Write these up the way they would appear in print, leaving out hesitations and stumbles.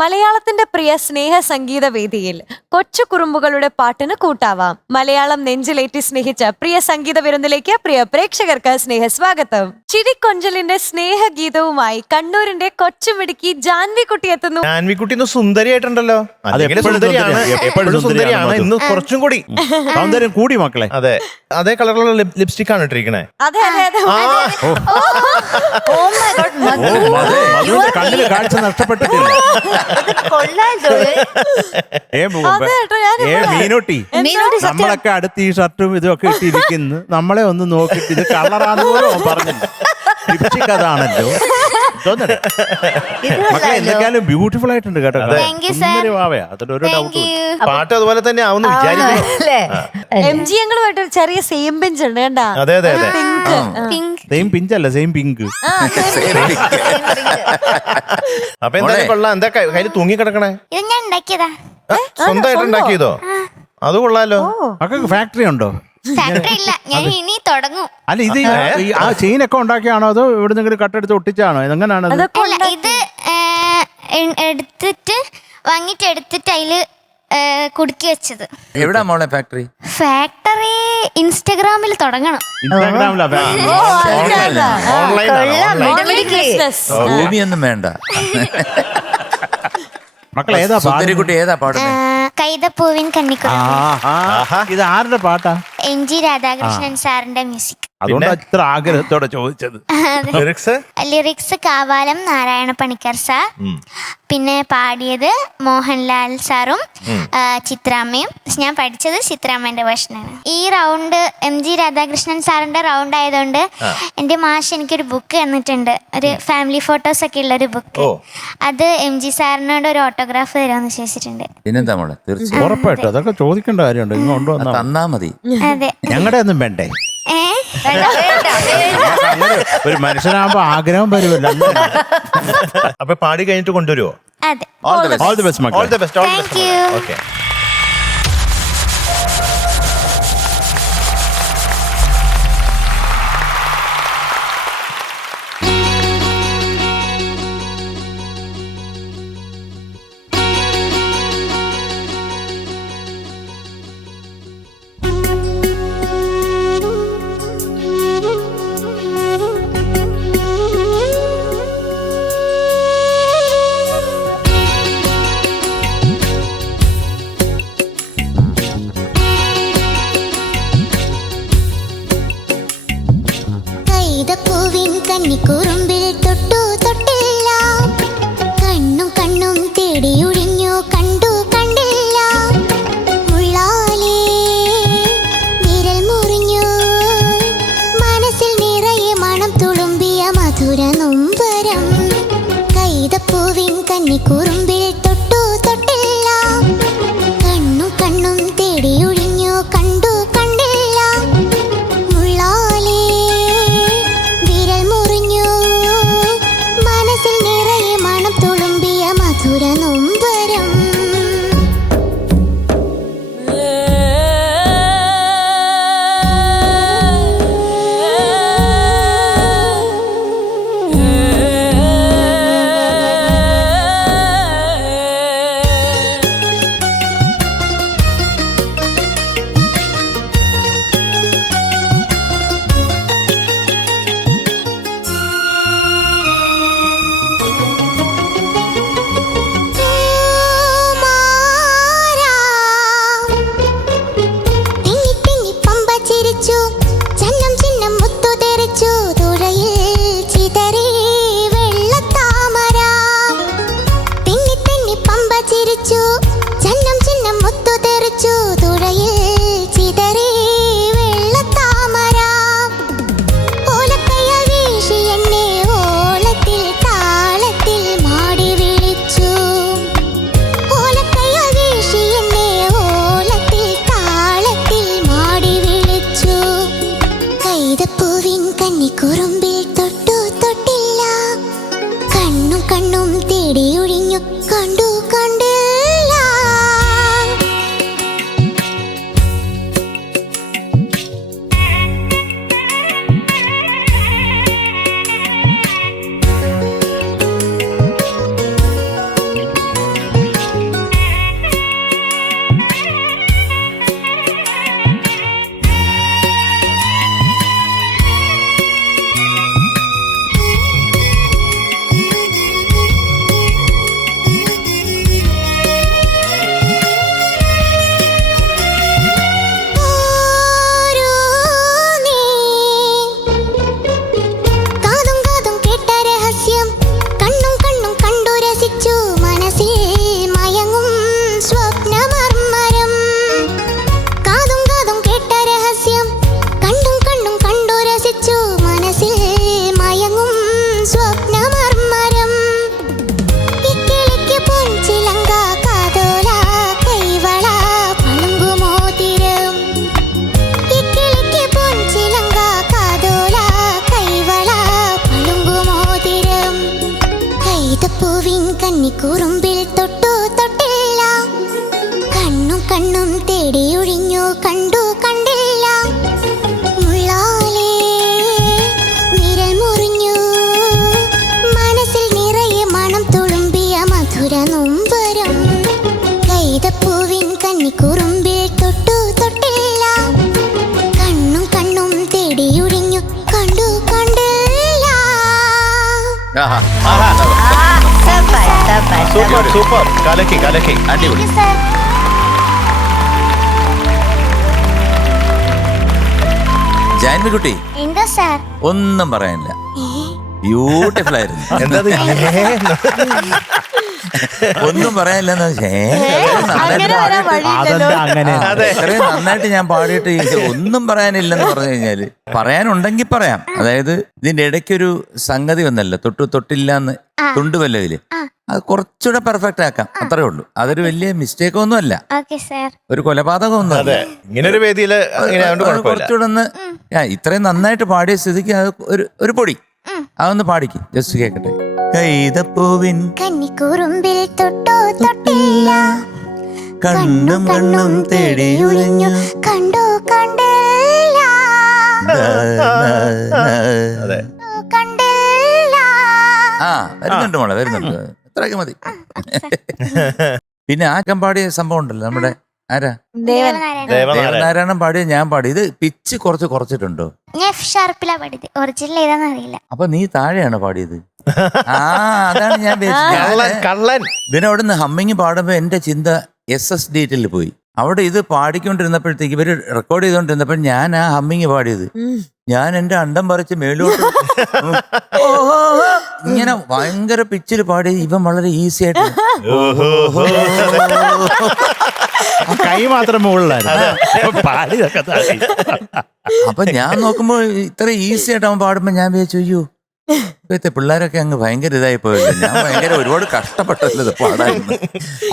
മലയാളത്തിന്റെ പ്രിയ സ്നേഹ സംഗീത വേദിയിൽ കൊച്ചു കുറുമ്പുകളുടെ പാട്ടിന് കൂട്ടാവാം. മലയാളം നെഞ്ചിലേറ്റി സ്നേഹിച്ച പ്രിയ സംഗീത വിരുന്നിലേക്ക് പ്രിയ പ്രേക്ഷകർക്ക് സ്നേഹ സ്വാഗതം. ചിരിക്കൊഞ്ചലിന്റെ സ്നേഹഗീതവുമായി കണ്ണൂരിന്റെ കൊച്ചുമിടുക്കി ജാൻവിക്കുട്ടി എത്തുന്നു. ജാൻവിക്കുട്ടി ഇന്ന് സുന്ദരിയായിട്ടുണ്ടല്ലോ. ഇന്ന് കുറച്ചും കൂടി സൗന്ദര്യം കൂടി മക്കളെ. അതെ, അതേ കളറിലുള്ള ലിപ്സ്റ്റിക് ആണ് ഇട്ടിരിക്കണേ. അതെ അതെ അതെ. മധുവിന്റെ കണ്ണില് കാഴ്ച നഷ്ടപ്പെട്ടിട്ടില്ല. മീനോട്ടി, നമ്മളൊക്കെ അടുത്ത് ഈ ഷർട്ടും ഇതൊക്കെ ഇട്ടിരിക്കുന്നു. നമ്മളെ ഒന്ന് നോക്കിട്ട് ഇത് കളറാന്ന് പോലും പറഞ്ഞില്ല. ലിപ്സ്റ്റിക് അതാണല്ലോ. മക്കളെ എന്തൊക്കെയാലും ബ്യൂട്ടിഫുൾ ആയിട്ടുണ്ട് കേട്ടോ. അതിലൊരു ഡൗട്ട്. പാട്ട് അതുപോലെ തന്നെ ആവുന്നു വിചാരിക്കുന്നു. MG ഞങ്ങളുമായിട്ടൊരു ചെറിയ സെയിം ബെഞ്ച് ഉണ്ട് കണ്ടാ. അതെ അതെ അതെ. സെയിം പിഞ്ചല്ല, സെയിം പിങ്ക്. അപ്പൊ എന്തായാലും കൊള്ളാം. എന്താ കയ്യിൽ തൂങ്ങി കിടക്കണേ? ഇത് ഞാൻ ഉണ്ടാക്കിയതാ. സ്വന്തമായിട്ട് ഉണ്ടാക്കിയതോ? അത് കൊള്ളാലോ. മക്കൾക്ക് ഫാക്ടറി ഉണ്ടോ? ഫാക്ടറി ഇല്ല, ഞാൻ ഇനി തുടങ്ങും. അല്ല, ഇത് ആ ചെയിനൊക്കെ ഉണ്ടാക്കിയാണോ അതോ ഇവിടെ നിങ്ങൾ കട്ടെടുത്ത് ഒട്ടിച്ചാണോ? ഇതെങ്ങനെയാണ്? അല്ല, ഇത് എടുത്തിട്ട് വാങ്ങിട്ട് എടുത്തിട്ട് അതില് കുടുക്കി വെച്ചത്. എവിടാ മോളെ ഫാക്ടറി? ഫാക്ടറി ഇൻസ്റ്റഗ്രാമിൽ തുടങ്ങണം. ഇൻസ്റ്റാഗ്രാമിലാ ഭൂമിയൊന്നും വേണ്ട. മക്കളെ ഏതാ സുന്ദരിക്കുട്ടി ഏതാ പാടുന്നത്? കൈതപ്പൂവിൻ കണ്ണിക്കുറ. ഇത് ആരുടെ പാട്ടാ? MG രാധാകൃഷ്ണൻ സാറിന്റെ മ്യൂസിക്. അതുകൊണ്ട് ഇത്ര ആഗ്രഹത്തോടെ ചോദിച്ചത്. ലിറിക്സ് കാവാലം നാരായണ പണിക്കർ സാർ, പിന്നെ പാടിയത് മോഹൻലാൽ സാറും ചിത്രാമ്മയും. ഞാൻ പഠിച്ചത് ചിത്രാമ്മന്റെ വേർഷനാണ്. ഈ റൗണ്ട് MG രാധാകൃഷ്ണൻ സാറിന്റെ റൗണ്ട് ആയതുകൊണ്ട് എന്റെ മാഷ് എനിക്കൊരു ബുക്ക് തന്നിട്ടുണ്ട്, ഒരു ഫാമിലി ഫോട്ടോസ് ഒക്കെ ഉള്ള ഒരു ബുക്ക്. അത് MG സാറിനോട് ഒരു ഓട്ടോഗ്രാഫ് തരുമെന്ന് ചോദിച്ചിട്ടുണ്ട്. പിന്നെന്താ മോളെ? തീർച്ചയായും ഉറപ്പായിട്ടും അതൊക്കെ ചോദിക്കേണ്ട കാര്യമുണ്ട്. ഇങ്ങോട്ട് തന്നാ മതി. അതെ, ഞങ്ങളുടെ ഒന്നും വേണ്ടേ? ഒരു മനുഷ്യനാകുമ്പോ ആഗ്രഹം വരുമല്ലോ. അപ്പൊ പാടി കഴിഞ്ഞിട്ട് കൊണ്ടുവരുമോ? അതെ. ഓൾ ദി ബെസ്റ്റ് മക്കളെ. All the best. Thank you. Okay. കൈതപ്പൂവിൻ കന്നിക്കുറുമ്പിൽ തൊട്ടു തൊട്ടില്ല, കണ്ണും കണ്ണും തേടിയൊഴിഞ്ഞു കണ്ടു കണ്ടില്ല. മുള്ളാലേ വിരൽ മുറിഞ്ഞു, മനസ്സിൽ നിറയെ മണം തുളുമ്പിയ മധുര നൊമ്പരം. കൈതപ്പൂവിൻ കന്നിക്കുറുമ്പിൽ തൊട്ടു തൊട്ടില്ല, കണ്ണും കണ്ണും തേടിയൊഴിഞ്ഞു കണ്ടു കണ്ടില്ല. മുള്ളാലേ വിരൽ മുറിഞ്ഞു, മനസ്സിൽ നിറയെ മണം തുളുമ്പിയ മധുര നൊമ്പരം. തേടിയൊഴിഞ്ഞു കണ്ടു കണ്ടില്ല മുള്ളാലേ വിരൽ മുറിഞ്ഞു മനസ്സിൽ നിറയെ മണം തുളുമ്പിയ മധുര നൊമ്പരം കൈതപ്പൂവിൻ കന്നിക്കുറുമ്പിൽ തൊട്ടു തൊട്ടില്ല കണ്ണും കണ്ണും തേടിയൊഴിഞ്ഞു കണ്ടു കണ്ടില്ല. ആഹാ. സൂപ്പർ സൂപ്പർ കലക്കി കലക്കി. അടിപൊളി. സർ ജാൻവിക്കുട്ടി എന്താ സാർ? ഒന്നും പറയാനില്ല, ബ്യൂട്ടിഫുൾ ആയിരുന്നു. എന്താ ഒന്നും പറയാനില്ലെന്ന് അങ്ങനെ വരാൻ വഴിയില്ലല്ലോ. അതെന്താ അങ്ങനെ? ഇത്രയും നന്നായിട്ട് ഞാൻ പാടിയിട്ട് ഒന്നും പറയാനില്ലെന്ന് പറഞ്ഞു കഴിഞ്ഞാല് പറയാനുണ്ടെങ്കിൽ പറയാം. അതായത് ഇതിന്റെ ഇടയ്ക്കൊരു സംഗതി വന്നല്ലോ, തൊട്ടില്ല എന്ന് തുണ്ടുവല്ലതില്, അത് കുറച്ചുകൂടെ പെർഫെക്റ്റ് ആക്കാം, അത്രേ ഉള്ളൂ. അതൊരു വലിയ മിസ്റ്റേക്ക് ഒന്നും അല്ല, ഓക്കെ സാർ. ഒരു കൊലപാതകം ഒന്നും അല്ല. ഇങ്ങനെ ഒരു വേദിയില് കുറച്ചുകൂടെ ഒന്ന് ഇത്രയും നന്നായിട്ട് പാടിയ സ്ഥിതിക്ക് അത് ഒരു പൊടി അതൊന്ന് പാടിക്ക്, ജസ്റ്റ് കേക്കട്ടെ. കൈതപ്പൂവിൻ കന്നിക്കുറുമ്പിൽ തൊട്ടോ തൊട്ടില്ല കണ്ണും കണ്ണും തേടിയുലഞ്ഞു കണ്ടു കണ്ടില്ല അതെ. കണ്ടില്ല. ആ വരുന്നുണ്ട് മോളെ, വരുന്നുണ്ട്, ഇത്രയൊക്കെ മതി. പിന്നെ ആക്കം പാടിയ സംഭവം ഉണ്ടല്ലോ നമ്മുടെ ആരാ ദേവനാരായണൻ. ദേവനാരായണൻ പാടിയ ഞാൻ പാടി. ഇത് പിച്ച് കുറച്ചിട്ടുണ്ടോ? ഞാൻ എഫ് ഷാർപ്പിലാ പാടിയത്, ഒറിജിനൽ ഏതാന്ന് അറിയില്ല. അപ്പൊ നീ താഴെയാണ് പാടിയത്. ആ അതാണ് ഞാൻ കള്ളൻ. ഇതിനവിടുന്ന് ഹമ്മിങ് പാടുമ്പോ എന്റെ ചിന്ത SSDയിൽ പോയി. അവിടെ ഇത് പാടിക്കൊണ്ടിരുന്നപ്പോഴത്തേക്ക് ഇവര് റെക്കോർഡ് ചെയ്തോണ്ടിരുന്നപ്പോൾ ഞാൻ ആ ഹമ്മിങ് പാടിയത്, ഞാൻ എന്റെ അണ്ടം പറിച്ച് മേലോട്ട് ഇങ്ങനെ ഭയങ്കര പിച്ചിൽ പാടി. ഇവൻ വളരെ ഈസി ആയിട്ട് കൈ മാത്രം മുകളിലായിരുന്നു, പാടിയൊക്കെ താഴെ. അപ്പൊ ഞാൻ നോക്കുമ്പോ ഇത്ര ഈസി ആയിട്ട് അവൻ പാടുമ്പോ ഞാൻ വിചാരിച്ചു, അയ്യോ ഇപ്പോഴത്തെ പിള്ളേരൊക്കെ അങ്ങ് ഭയങ്കര ഇതായി പോയല്ലോ, ഞാൻ ഭയങ്കര ഒരുപാട് കഷ്ടപ്പെട്ടല്ലോ ഇത് പാടായിരുന്നു.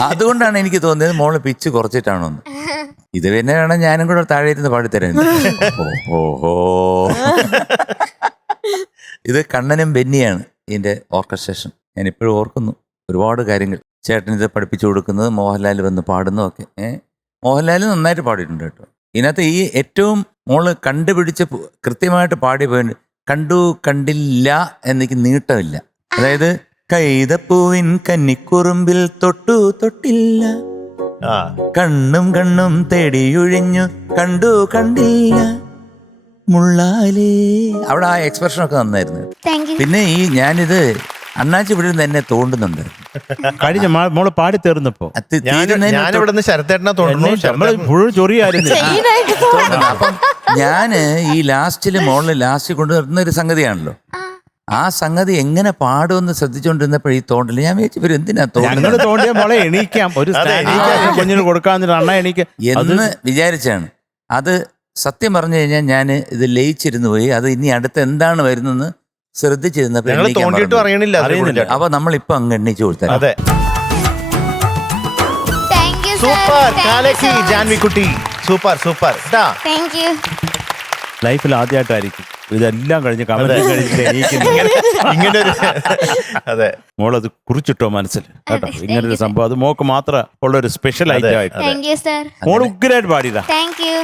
അതുകൊണ്ടാണ് എനിക്ക് തോന്നിയത് മോള് പിച്ച് കുറച്ചിട്ടാണോന്ന്. ഇത് പിന്നെ വേണം ഞാനും കൂടെ താഴെ ഇരുന്ന് പാടിത്തരാൻ. ഓഹോ ഇത് കണ്ണനും ബെന്നിയാണ് ഇതിന്റെ ഓർക്കസ്ട്രേഷൻ. ഞാൻ ഇപ്പോഴും ഓർക്കുന്നു ഒരുപാട് കാര്യങ്ങൾ. ചേട്ടൻ ഇത് പഠിപ്പിച്ചു കൊടുക്കുന്നത്, മോഹൻലാൽ വന്ന് പാടുന്നതും ഒക്കെ. മോഹൻലാൽ നന്നായിട്ട് പാടിയിട്ടുണ്ട് കേട്ടോ. ഇതിനകത്ത് ഈ ഏറ്റവും മോള് കണ്ടുപിടിച്ച് കൃത്യമായിട്ട് പാടി പോയിട്ടുണ്ട്. കണ്ടു കണ്ടില്ല എനിക്ക് നീട്ടമില്ല. അതായത് കൈതപ്പൂവിൻ കന്നിക്കുറുമ്പിൽ തൊട്ടു തൊട്ടില്ല കണ്ണും കണ്ണും തേടിയൊഴിഞ്ഞു കണ്ടു കണ്ടില്ല മുള്ളാലേ. അവിടെ ആ എക്സ്പ്രഷൻ ഒക്കെ നന്നായിരുന്നു. പിന്നെ ഈ ഞാനിത് അണ്ണാച്ചി ഇവിടെ നിന്ന് എന്നെ തോണ്ടുന്നുണ്ട്. കഴിഞ്ഞ മോള് പാടി തീർന്നപ്പോ ഞാനിവിടെ നിന്ന് ശരത്തേട്ടനെ തോന്നുന്നു. മുഴുവൻ ചൊറിയായിരുന്നു. അപ്പം ഞാന് ഈ മോളില് ലാസ്റ്റ് കൊണ്ടുവരുന്ന ഒരു സംഗതിയാണല്ലോ, ആ സംഗതി എങ്ങനെ പാടുമെന്ന് ശ്രദ്ധിച്ചുകൊണ്ടിരുന്നപ്പോൾ ഈ തോണ്ടല് ഞാൻ വിചാരിച്ചു ഇവർ എന്തിനാ ഞങ്ങൾ തോണ്ടിയ മോളെ എണീക്കാം, ഒരു കുഞ്ഞിന് കൊടുക്കാന്നിട്ട് അണ്ണ എണീക്കാം എന്ന് വിചാരിച്ചാണ്. അത് സത്യം പറഞ്ഞു കഴിഞ്ഞാൽ ഞാൻ ഇത് ലയിച്ചിരുന്നു പോയി. അത് ഇനി അടുത്ത് എന്താണ് വരുന്നെന്ന് ശ്രദ്ധിച്ചിരുന്നപ്പോൾ അപ്പൊ നമ്മളിപ്പൊ അങ്ങ് എണ്ണിച്ചു കൊടുത്തത്. അതെ, സൂപ്പർ കാലക്കി ജാൻവിക്കുട്ടി, സൂപ്പർ സൂപ്പർ. ലൈഫിൽ ആദ്യമായിട്ടായിരിക്കും ഇതെല്ലാം കഴിഞ്ഞ് കമന്റ് ഇങ്ങനെ. അതെ, മോളത് കുറിച്ചിട്ടോ മനസ്സിൽ കേട്ടോ, ഇങ്ങനൊരു സംഭവം അത് മോക്ക് മാത്രം ഉള്ള ഒരു സ്പെഷ്യൽ ഐറ്റം ആയിട്ട്. മോള് ഉഗ്രായിട്ട് പാടിയതാ,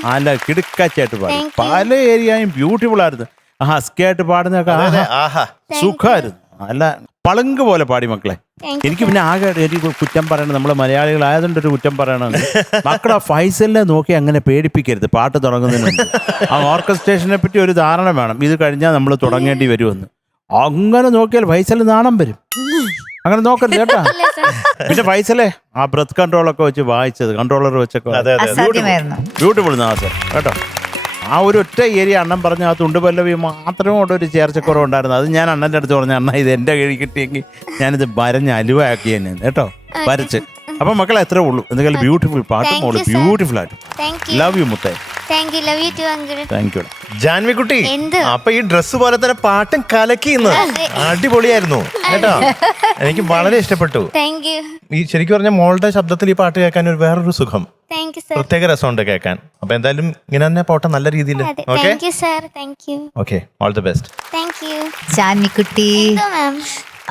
നല്ല കിടുക്കാച്ചായിട്ട് പാടി. പല ഏരിയയും ബ്യൂട്ടിഫുൾ ആയിരുന്നു. ഹസ്കിയായിട്ട് പാടുന്നൊക്കെ സുഖമായിരുന്നു, നല്ല പളങ്ക് പോലെ പാടി മക്കളെ. എനിക്ക് പിന്നെ ആകെ എനിക്ക് കുറ്റം പറയണം, നമ്മള് മലയാളികളായതുകൊണ്ട് ഒരു കുറ്റം പറയണം. മക്കളെ ഫൈസലിനെ നോക്കി അങ്ങനെ പേടിപ്പിക്കരുത് പാട്ട് തുടങ്ങുന്നതിന് മുമ്പ്. ആ ഓർക്കസ്ട്രേഷനെ പറ്റി ഒരു ധാരണ വേണം, ഇത് കഴിഞ്ഞാൽ നമ്മൾ തുടങ്ങേണ്ടി വരുമെന്ന്. അങ്ങനെ നോക്കിയാൽ ഫൈസൽ നാണം വരും, അങ്ങനെ നോക്കരുത് കേട്ടോ. പിന്നെ ഫൈസലെ ആ ബ്രത്ത് കൺട്രോളൊക്കെ വെച്ച് വായിച്ചത്, കൺട്രോളർ വെച്ചൊക്കെ ബ്യൂട്ടിഫുൾ നാസം കേട്ടോ. ആ ഒരു ഒറ്റ ഏരിയ അണ്ണൻ പറഞ്ഞ ആ തുണ്ടുപല്ലവി മാത്രമേ കൊണ്ട് ഒരു ചേർച്ചക്കുറവുണ്ടായിരുന്നു. അത് ഞാൻ അണ്ണൻ്റെ അടുത്ത് പറഞ്ഞു, അണ്ണ ഇത് എൻ്റെ കഴി കിട്ടിയെങ്കിൽ ഞാനിത് വരഞ്ഞ് അലുവയാക്കി തന്നെ കേട്ടോ, വരച്ച്. അപ്പൊ മക്കളെ എത്രേ ഉള്ളൂ. എന്തെങ്കിലും ബ്യൂട്ടിഫുൾ പാട്ട് മോള് ബ്യൂട്ടിഫുൾ ആയിട്ട്. ലവ് യു മുത്തേ. താങ്ക് യു ജാൻവിക്കുട്ടി. അപ്പൊ ഈ ഡ്രസ് പോലെ തന്നെ പാട്ടും കലക്കിന്ന് അടിപൊളിയായിരുന്നു കേട്ടോ, എനിക്ക് വളരെ ഇഷ്ടപ്പെട്ടു. ഈ ശരിക്കും പറഞ്ഞ മോളുടെ ശബ്ദത്തിൽ ഈ പാട്ട് കേൾക്കാൻ ഒരു വേറൊരു സുഖം, പ്രത്യേക രസമുണ്ട് കേൾക്കാൻ. അപ്പൊ എന്തായാലും ഇങ്ങനെ തന്നെ പോട്ടെ നല്ല രീതിയിൽ. Okay, all the best. ജാൻവിക്കുട്ടി.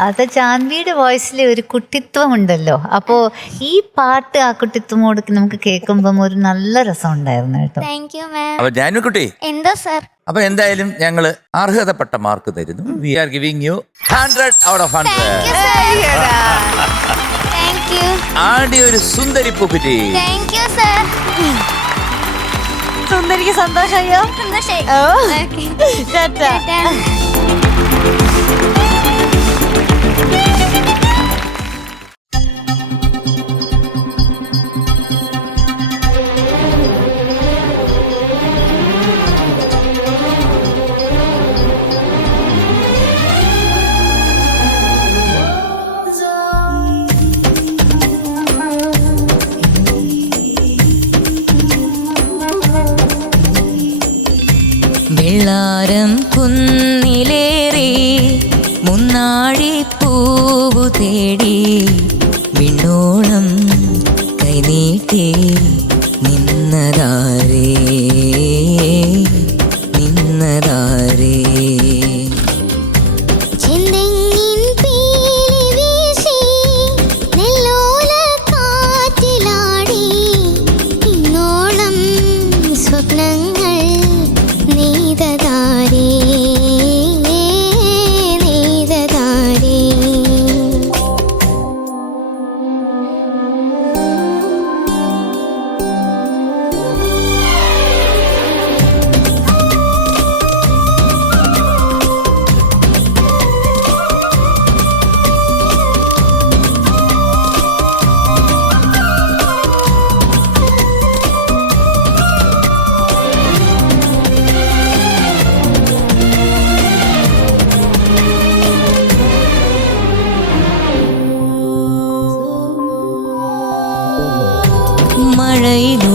അത് ജാൻവിയുടെ വോയിസിൽ ഒരു കുട്ടിത്വം ഉണ്ടല്ലോ. അപ്പോൾ ഈ പാട്ട് ആ കുട്ടിത്വം നമുക്ക് കേൾക്കുമ്പം ഒരു നല്ല രസം ഉണ്ടായിരുന്നു കേട്ടോ. Thank you ma'am. അപ്പൊ ജാനുക്കുട്ടി, എന്തോ സാർ? അപ്പൊ എന്തായാലും ഞങ്ങള് അർഹതപ്പെട്ട മാർക്ക് തരുന്നു. We are giving you 100 out of 100. Thank you. ആടി ഒരു സുന്ദരി പൂക്കുറ്റി. Thank you sir. സുന്ദരിക്ക് സന്തോഷമായോ? സന്തോഷായി. ഓ. ഓക്കേ. ടാറ്റാ. ടാറ്റാ. വെള്ളാരം കുന്നിലേറി മുന്നാഴി പൂവു തേടി വിണ്ണോളം കൈനീട്ടി നിന്നതാരേ നിന്നതാരേ. ചെന്തെങ്ങിൻ പീലി വീശി നെല്ലോല കാറ്റിലാടി ഇന്നോളം സ്വപ്നങ്ങൾ നെയ്തതാരേ നെയ്തതാരേ.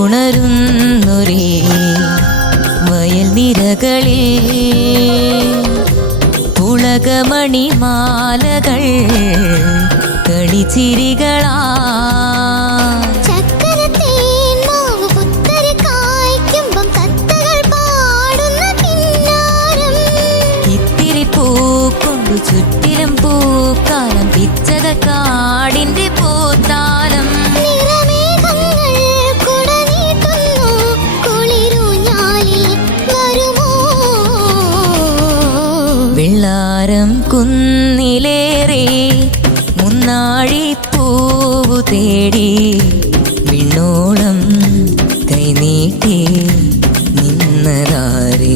മഴയിലുണരുന്നൊരേ വയൽ നിരകളിൽ പുളകമണിമാലകൾ കളിച്ചിരികളാ. ചക്കരത്തേൻ മാവ് പുത്തരി കായ്ക്കുമ്പം തത്തകൾ പാടുന്ന കിന്നാരം. ഇത്തിരി പൂക്കൊണ്ടു ചുറ്റിലും പൂക്കാലം പിച്ചക കാടിന്റെ പൂത്താലം. നിറമേഘങ്ങൾ കുട നീട്ടുന്നു കുളിരൂഞ്ഞാലിൽ വരുമോ? വെള്ളാരം കുന്നിലേറി മുന്നാഴി പൂവു തേടി വിണ്ണോളം കൈനീട്ടി നിന്നതാരേ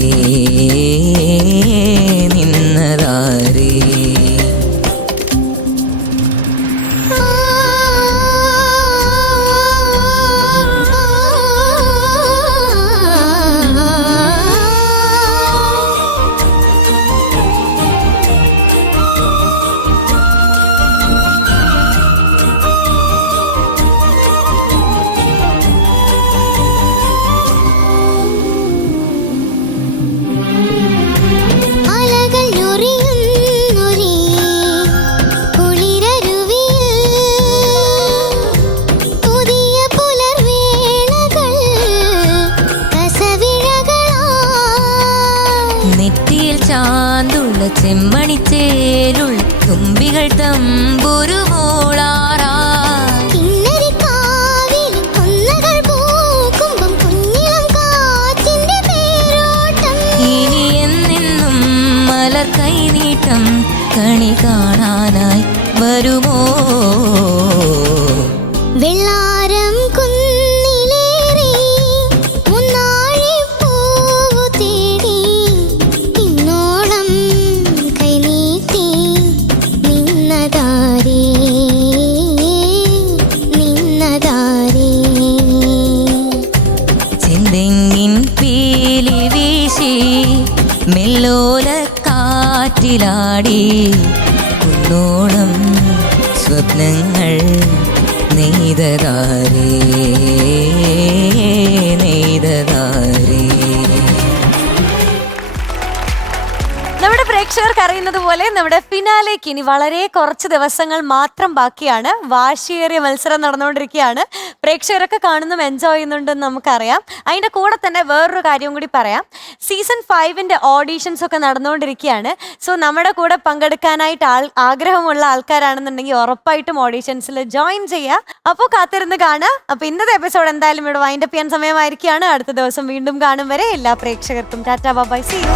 നിന്നതാരേ. അലകൾ ഞൊറിയുന്നൊരേ കുളിരരുവിയിൽ പുതിയ പുലർവേളകൾ രസവിഴകളായി. നെറ്റിയിൽ ചാന്തുള്ള ചെമ്മണിച്ചേലുള്ള തുമ്പികൾ തമ്പുരുമോളാറാ. കിന്നരിക്കാവിൽ കൊന്നകൾ പൂക്കുമ്പം കുഞ്ഞിളം കാറ്റിന്റെ തേരോട്ടം. ഇനി എന്നെന്നും മലർ കൈനീട്ടം കണി കാണാനായി വരുമോ? വെള്ളാരം കുന്നിലേറി മുന്നാഴി പൂവു തേടി ഇന്നോളം കൈനീട്ടി നിന്നതാരേ നിന്നതാരേ. ചെന്തെങ്ങിൻ പീലി വീശി മെല്ലോല കാറ്റിലാടി കുന്നോളം സ്വപ്നങ്ങൾ നെയ്തതാരേ നെയ്തതാരേ. നമ്മുടെ പ്രേക്ഷകർ പ്രേക്ഷകർക്ക് അറിയുന്നത് പോലെ നമ്മുടെ ഫിനാലേക്ക് ഇനി വളരെ കുറച്ച് ദിവസങ്ങൾ മാത്രം ബാക്കിയാണ്. വാശിയേറിയ മത്സരം നടന്നുകൊണ്ടിരിക്കുകയാണ്. പ്രേക്ഷകരൊക്കെ കാണുന്നും എൻജോയ് ചെയ്യുന്നുണ്ടെന്ന് നമുക്കറിയാം. അതിന്റെ കൂടെ തന്നെ വേറൊരു കാര്യം കൂടി പറയാം. സീസൺ 5ന്റെ ഓഡീഷൻസ് ഒക്കെ നടന്നുകൊണ്ടിരിക്കുകയാണ്. സോ നമ്മുടെ കൂടെ പങ്കെടുക്കാനായിട്ട് ആഗ്രഹമുള്ള ആൾക്കാരാണെന്നുണ്ടെങ്കിൽ ഉറപ്പായിട്ടും ഓഡീഷൻസിൽ ജോയിൻ ചെയ്യുക. അപ്പോൾ കാത്തിരുന്ന് കാണുക. അപ്പോൾ ഇന്നത്തെ എപ്പിസോഡ് എന്തായാലും ഇവിടെ വൈൻഡപ്പ് ചെയ്യാൻ സമയമായിരിക്കുകയാണ്. അടുത്ത ദിവസം വീണ്ടും കാണും വരെ എല്ലാ പ്രേക്ഷകർക്കും ടാറ്റാ ബൈ, സീ യു.